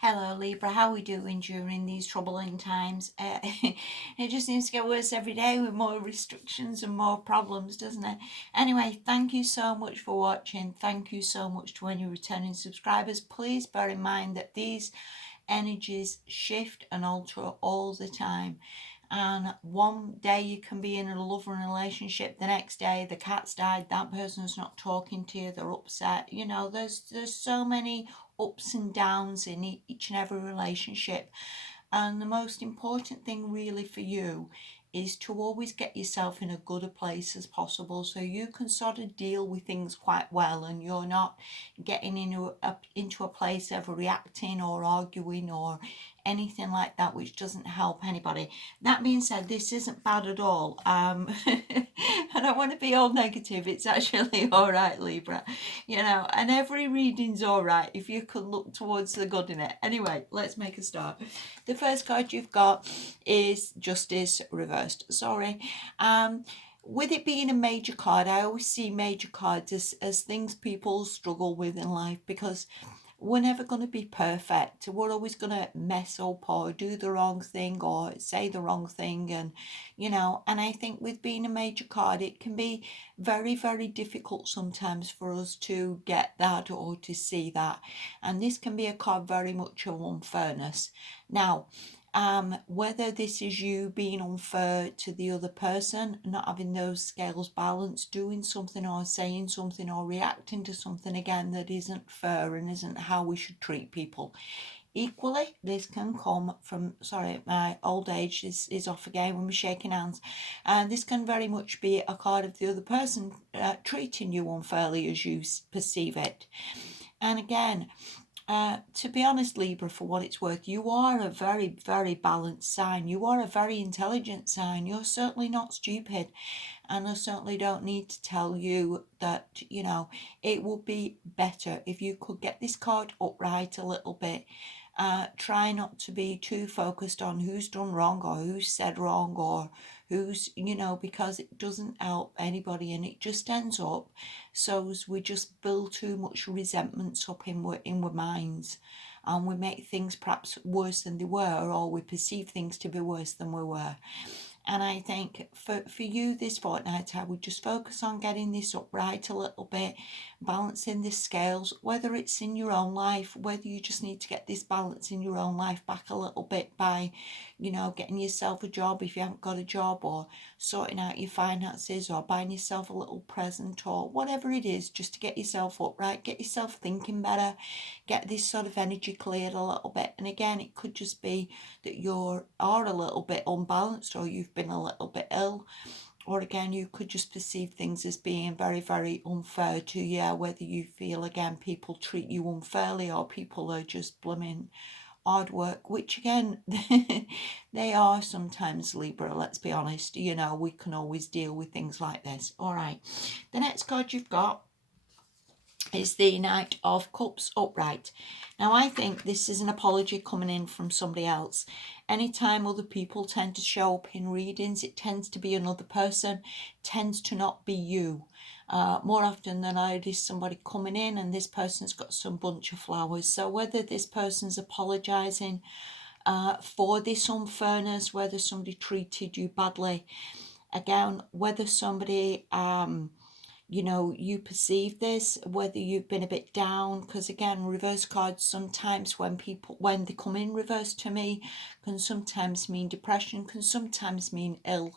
Hello Libra, how are we doing during these troubling times? It just seems to get worse every day with more restrictions and more problems, doesn't it? Anyway, thank you so much for watching. Thank you so much to any returning subscribers. Please bear in mind that these energies shift and alter all the time. And one day you can be in a loving relationship, the next day the cat's died, that person's not talking to you, they're upset. There's so many ups and downs in each and every relationship. And the most important thing really for you is to always get yourself in a good a place as possible so you can sort of deal with things quite well, and you're not getting into a place of reacting or arguing or anything like that, which doesn't help anybody. That being said, this isn't bad at all. I don't want to be all negative. It's actually all right, Libra. And every reading's all right if you can look towards the good in it. Anyway, let's make a start. The first card you've got is Justice reversed. Sorry. With it being a major card, I always see major cards as things people struggle with in life, because we're never going to be perfect. We're always going to mess up or do the wrong thing or say the wrong thing. And I think with being a major card, it can be very, very difficult sometimes for us to get that or to see that. And this can be a card very much of unfairness. Now, whether this is you being unfair to the other person, not having those scales balanced, doing something or saying something or reacting to something again that isn't fair and isn't how we should treat people. Equally, this can come from, sorry, my old age is off again when we're shaking hands. And this can very much be a card of the other person treating you unfairly as you perceive it. And again, to be honest, Libra, for what it's worth, you are a very, very balanced sign. You are a very intelligent sign. You're certainly not stupid. And I certainly don't need to tell you that, it would be better if you could get this card upright a little bit. Try not to be too focused on who's done wrong or who's said wrong or who's, because it doesn't help anybody, and it just ends up so as we just build too much resentments up in our minds, and we make things perhaps worse than they were, or we perceive things to be worse than we were. And I think for you this fortnight, I would just focus on getting this upright a little bit, balancing the scales, whether it's in your own life, whether you just need to get this balance in your own life back a little bit by, getting yourself a job if you haven't got a job, or sorting out your finances, or buying yourself a little present, or whatever it is, just to get yourself upright, get yourself thinking better, get this sort of energy cleared a little bit. And again, it could just be that you are a little bit unbalanced, or you've been a little bit ill, or again you could just perceive things as being very, very unfair to you, whether you feel again people treat you unfairly or people are just blooming hard work, which again they are sometimes, Libra, let's be honest. We can always deal with things like this. All right, the next card you've got is the Knight of Cups upright. Now, I think this is an apology coming in from somebody else. Anytime other people tend to show up in readings, it tends to be another person, tends to not be you. More often than not, it is somebody coming in and this person's got some bunch of flowers. So whether this person's apologising for this unfairness, whether somebody treated you badly, again, whether somebody you perceive this, whether you've been a bit down, because again, reverse cards sometimes when they come in reverse to me can sometimes mean depression, can sometimes mean ill,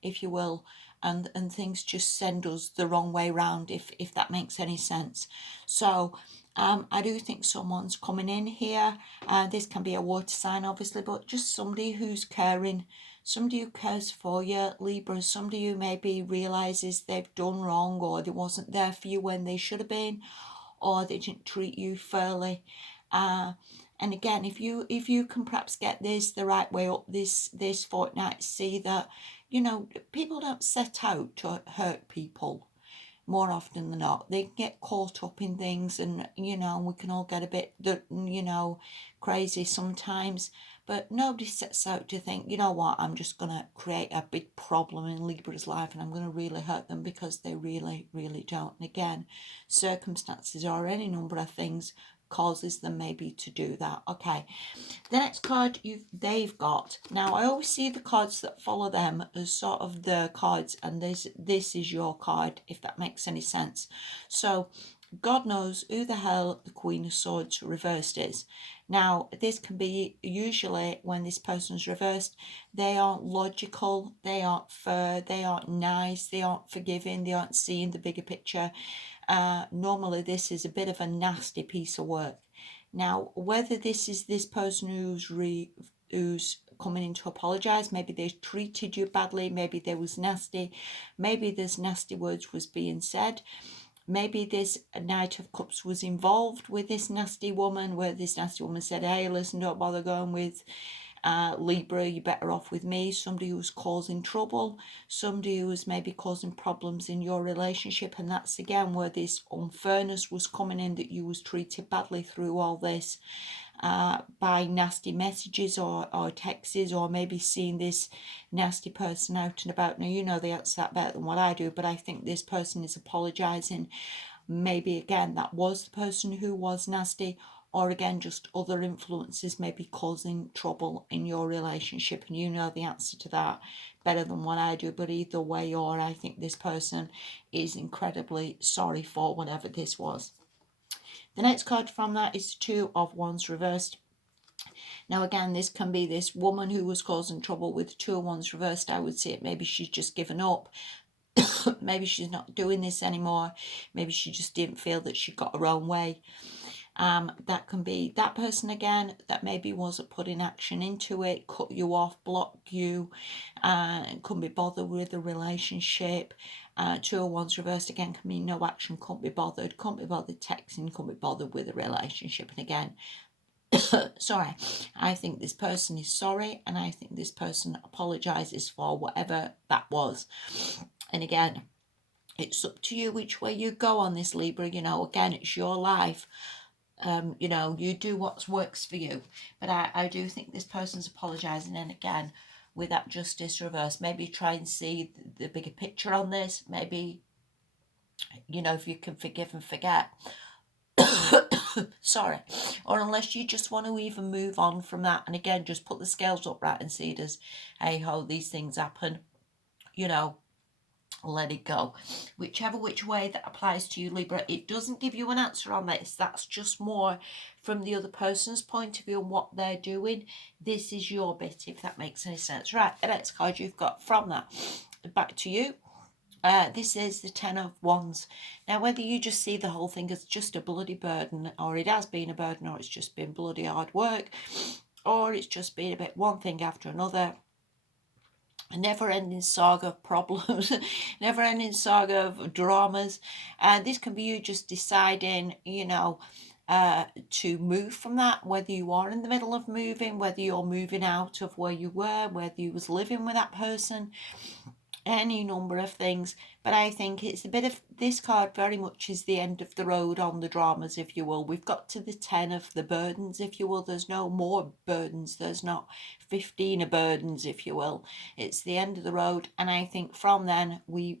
if you will, and things just send us the wrong way round, if that makes any sense. So I do think someone's coming in here. This can be a water sign, obviously, but just somebody who's caring, somebody who cares for you, Libra, somebody who maybe realises they've done wrong, or they wasn't there for you when they should have been, or they didn't treat you fairly. And again, if you can perhaps get this the right way up this fortnight, see that, people don't set out to hurt people. More often than not, they get caught up in things, and we can all get a bit crazy sometimes, but nobody sets out to think, you know what, I'm just going to create a big problem in Libra's life and I'm going to really hurt them, because they really, really don't. And again, circumstances or any number of things causes them maybe to do that. Okay, the next card they've got. Now I always see the cards that follow them as sort of the cards, and this is your card, if that makes any sense. So God knows who the hell the Queen of Swords reversed is. Now, this can be usually when this person's reversed, they aren't logical, they aren't fair, they aren't nice, they aren't forgiving, they aren't seeing the bigger picture. Normally, this is a bit of a nasty piece of work. Now, whether this is this person who's coming in to apologise, maybe they treated you badly, maybe they was nasty, maybe there's nasty words was being said. Maybe this Knight of Cups was involved with this nasty woman, where this nasty woman said, hey, listen, don't bother going with Libra, you're better off with me. Somebody who's causing trouble, somebody who was maybe causing problems in your relationship, and that's again where this unfairness was coming in, that you was treated badly through all this. By nasty messages or texts, or maybe seeing this nasty person out and about. Now, you know the answer to that better than what I do, but I think this person is apologising. Maybe again that was the person who was nasty, or again just other influences maybe causing trouble in your relationship, and you know the answer to that better than what I do. But either way, or I think this person is incredibly sorry for whatever this was. The next card from that is Two of Wands reversed. Now again, this can be this woman who was causing trouble with Two of Wands reversed. I would say it, maybe she's just given up. Maybe she's not doing this anymore. Maybe she just didn't feel that she got her own way. That can be that person again that maybe wasn't putting action into it, cut you off, block you, couldn't be bothered with the relationship. Two of Wands reversed again can mean no action, can't be bothered texting, can't be bothered with the relationship. And again, sorry, I think this person is sorry, and I think this person apologises for whatever that was. And again, it's up to you which way you go on this, Libra. You know, again, it's your life. You know, you do what works for you. But I do think this person's apologising, and again, with that justice reverse, maybe try and see the bigger picture on this. Maybe, you know, if you can forgive and forget. Sorry. Or unless you just want to even move on from that, and again, just put the scales upright and see it as, hey ho, these things happen, you know, let it go. Whichever which way that applies to you, Libra. It doesn't give you an answer on this. That's just more from the other person's point of view and what they're doing. This is your bit, if that makes any sense. Right, the next card you've got from that, back to you. This is the Ten of Wands. Now, whether you just see the whole thing as just a bloody burden, or it has been a burden, or it's just been bloody hard work, or it's just been a bit one thing after another, a never-ending saga of problems, never-ending saga of dramas. And this can be you just deciding, you know, to move from that, whether you are in the middle of moving, whether you're moving out of where you were, whether you was living with that person, any number of things. But I think it's a bit of, this card very much is the end of the road on the dramas, if you will. We've got to the 10 of the burdens, if you will. There's no more burdens. There's not 15 of burdens, if you will. It's the end of the road. And I think from then we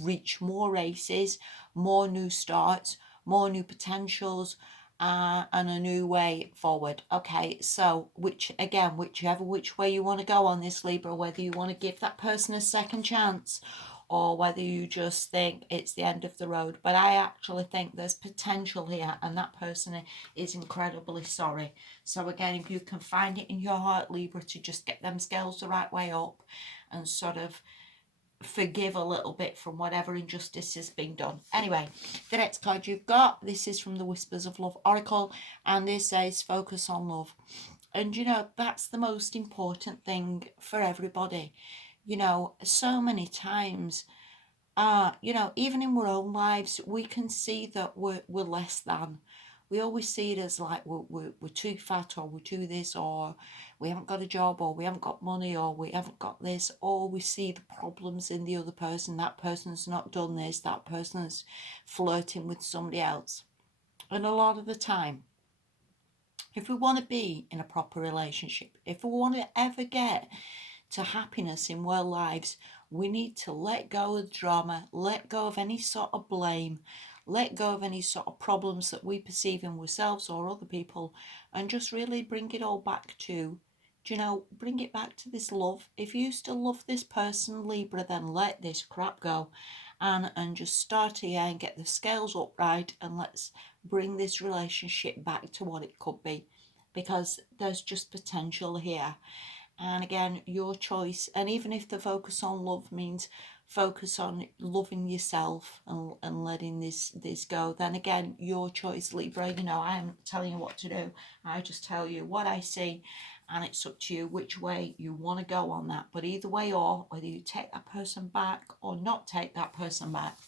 reach more races, more new starts, more new potentials, and a new way forward. Okay, so whichever which way you want to go on this, Libra, whether you want to give that person a second chance or whether you just think it's the end of the road. But I actually think there's potential here, and that person is incredibly sorry. So again, if you can find it in your heart, Libra, to just get them scales the right way up and sort of forgive a little bit from whatever injustice has been done. Anyway, the next card you've got, this is from the Whispers of Love Oracle, and this says focus on love. And you know, that's the most important thing for everybody. You know, so many times, you know, even in our own lives, we can see that we're less than. We always see it as like we're too fat, or we're too this, or we haven't got a job, or we haven't got money, or we haven't got this, or we see the problems in the other person. That person's not done this, that person's flirting with somebody else. And a lot of the time, if we want to be in a proper relationship, if we want to ever get to happiness in our lives, we need to let go of the drama, let go of any sort of blame, let go of any sort of problems that we perceive in ourselves or other people, and just really bring it all back to, bring it back to this love. If you still love this person, Libra, then let this crap go, and just start here and get the scales upright, and let's bring this relationship back to what it could be, because there's just potential here. And again, your choice. And even if the focus on love means focus on loving yourself and letting this go, then again, your choice, Libra. I'm telling you what to do. I just tell you what I see, and it's up to you which way you want to go on that. But either way, or whether you take that person back or not take that person back,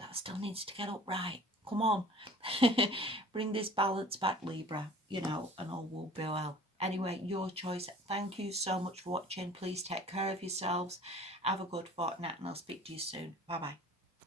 that still needs to get up right. Come on. Bring this balance back, Libra, and all will be well. Anyway, your choice. Thank you so much for watching. Please take care of yourselves. Have a good fortnight, and I'll speak to you soon. Bye bye.